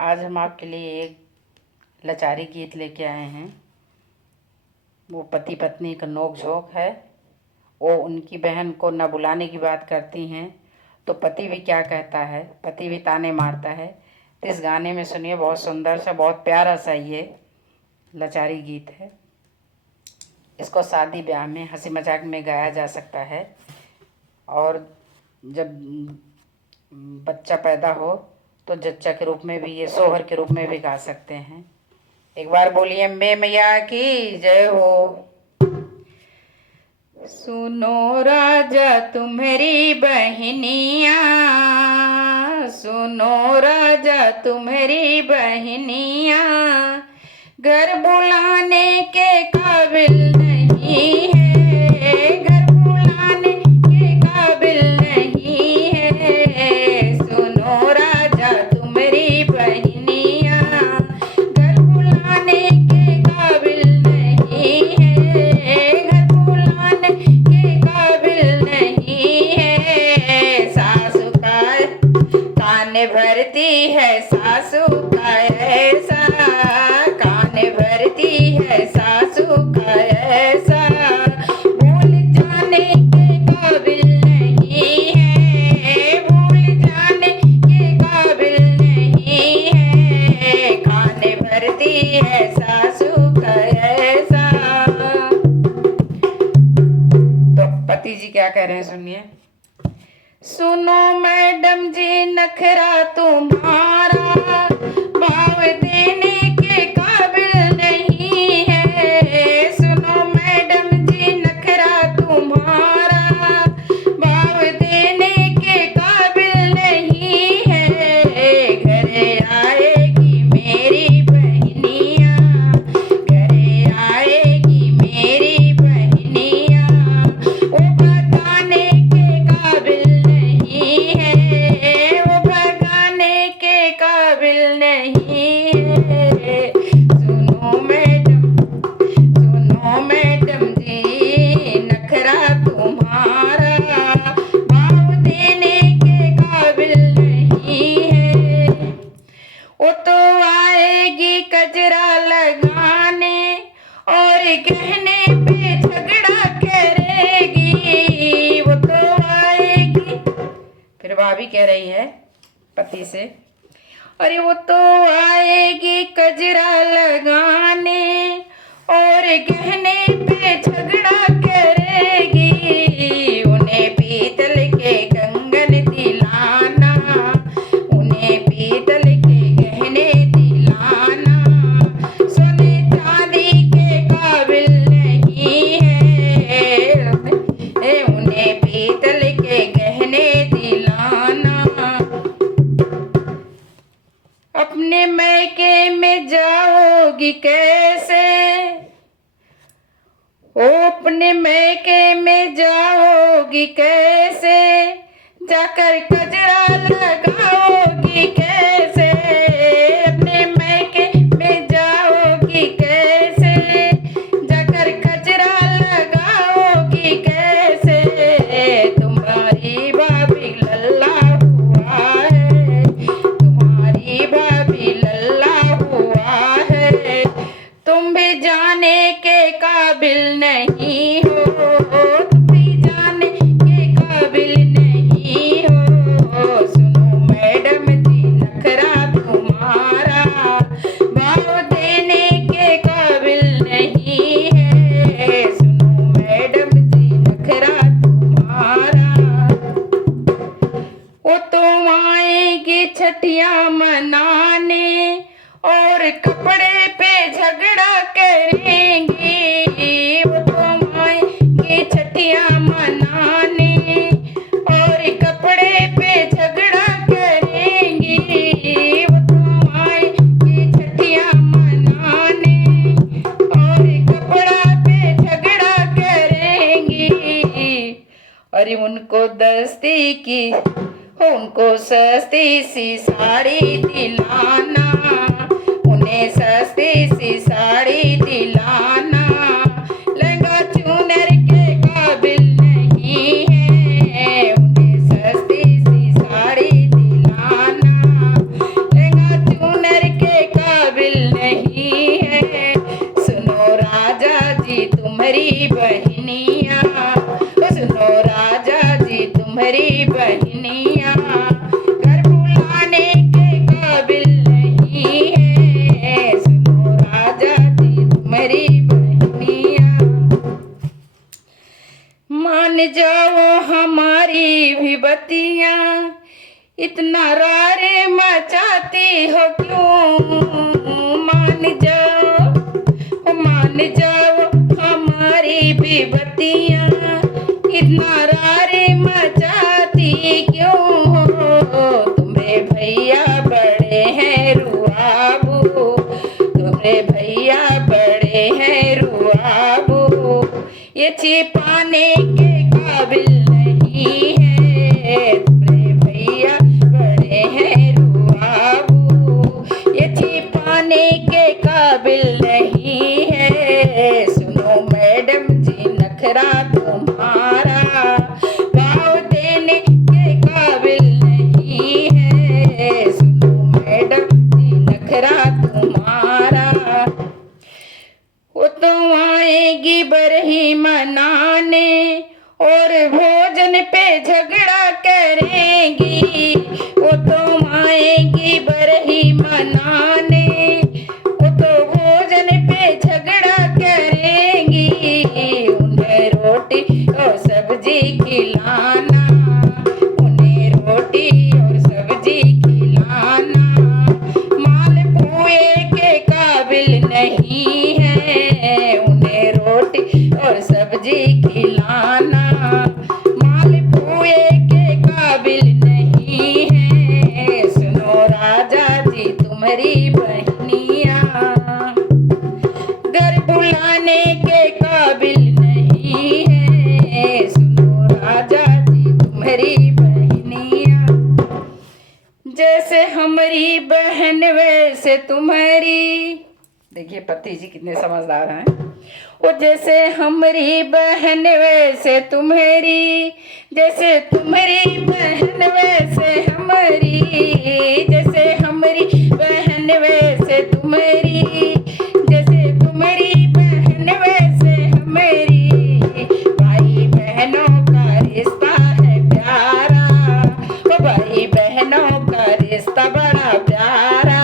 आज हम आपके लिए एक लाचारी गीत लेके आए हैं। वो पति पत्नी का नोक झोंक है। वो उनकी बहन को न बुलाने की बात करती हैं तो पति भी क्या कहता है, पति भी ताने मारता है। तो इस गाने में सुनिए, बहुत सुंदर सा, बहुत प्यारा सा ये लाचारी गीत है। इसको शादी ब्याह में, हंसी मजाक में गाया जा सकता है। और जब बच्चा पैदा हो तो जच्चा के रूप में भी, ये सोहर के रूप में भी गा सकते हैं। एक बार बोलिए, मैं मैया की जय हो। सुनो राजा तुम्हारी बहनिया, सुनो राजा तुम्हारी बहनिया, घर बुलाने के काबिल नहीं है, घर बुलाने के काबिल नहीं है। सुनो राजा तुम्हारी बहनिया, घर बुलाने के काबिल नहीं है, घर बुलाने के काबिल नहीं है। सासू का कान भरती है, सासू का ऐसा कान भरती है, सासू का ऐसा, भूल जाने के काबिल नहीं है, भूल जाने के काबिल नहीं है। कान भरती है सासू का ऐसा। तो पति जी क्या कह रहे हैं, सुनिए। सुनो मैडम जी नखरा तुम्हारा, भाव देने के काबिल नहीं है। सुनो मैडम जी नखरा तुम्हारा, भाव देने के काबिल नहीं है। घरे आएगी मेरी बहनिया, घरे आएगी मेरी बहनिया, वो बताने के काबिल नहीं है, वो भगाने के काबिल नहीं है। सुनो मैडम जी नखरा तुम्हारा, भाव देने के काबिल नहीं है। वो तो आएगी कजरा लगाने और गहने पे झगड़ा करेगी, वो तो आएगी। फिर भाभी कह रही है पति से, अरे वो तो आएगी कजरा लगाने और गहने पे झगड़ा करेगी, उन्हें पीतल के कंगन दिलाना, उन्हें पीतल के गहने दिलाना, सोने चांदी के काबिल नहीं है, उन्हें पीतल के गहने दिलाना। अपने मैके में जाओगी कैसे, ओ अपने मैके में जाओगी कैसे, जाकर कजरा लगाओगी कैसे, अपने मैके में जाओगी कैसे, जाकर कजरा लगाओगी कैसे। तुम्हारी भाभी लल्ला हुआ है, तुम्हारी भाभी लल्ला हुआ है, तुम भी जाने के काबिल नहीं हो, तुम भी जाने के काबिल नहीं हो। सुनो मैडम जी नखरा तुम्हारा, भाव देने के काबिल नहीं है। सुनो मैडम जी नखरा तुम्हारा, वो तुम आएगी छठियां मनाने और कपड़े पे झगड़ा करेंगी, वो तुम आएगी छठियां मनाने और कपड़े पे झगड़ा करेंगी, वो तुम आएगी छठियां मनाने और कपड़ा पे झगड़ा करेंगी। अरे उनको दस्ती की, उनको सस्ती सी साड़ी दिलाना, उन्हें सस्ती सी साड़ी दिलाना, लहंगा चुनर के काबिल नहीं है, उन्हें सस्ती सी साड़ी दिलाना, लहंगा चुनर इतना रारे मचाती हो क्यों? मान जाओ हमारी भी बत्तियाँ, इतना रारे मचाती क्यों हो? तुम्हारे भैया बड़े हैं रुआबू, तुम्हारे भैया बड़े हैं रुआबू, ये छिपाने के काबिल नहीं है। तुम्हारे भैया बड़े हैं रुआबू, ये छिपाने के काबिल नहीं है। सुनो मैडम जी नखरा तुम्हारा भाव देने के काबिल नहीं है। सुनो मैडम जी नखरा तुम्हारा, वो तो आएगी बरही मनाने और भोजन पे झगड़ा करेंगी। वो तो आएगी बरही मनाने, वो तो भोजन पे झगड़ा करेंगी। उन्हें रोटी और सब्जी खिलाना, उन्हें रोटी और सब्जी खिलाना मालपुए के काबिल नहीं है। उन्हें रोटी और सब्जी खिलाना मालपुए के काबिल नहीं है। सुनो राजा जी तुम्हारी बहनियाँ घर बुलाने के काबिल नहीं है। सुनो राजा जी तुम्हारी बहनियाँ, जैसे हमारी बहन वैसे तुम्हारी। देखिए पति जी कितने समझदार हैं। वो जैसे हमारी बहन वैसे तुम्हारी, जैसे तुम्हारी बहन वैसे हमारी, जैसे हमारी बहन वैसे तुम्हारी, जैसे तुम्हारी बहन वैसे हमारी। भाई बहनों का रिश्ता है प्यारा, ओ भाई बहनों का रिश्ता बड़ा प्यारा।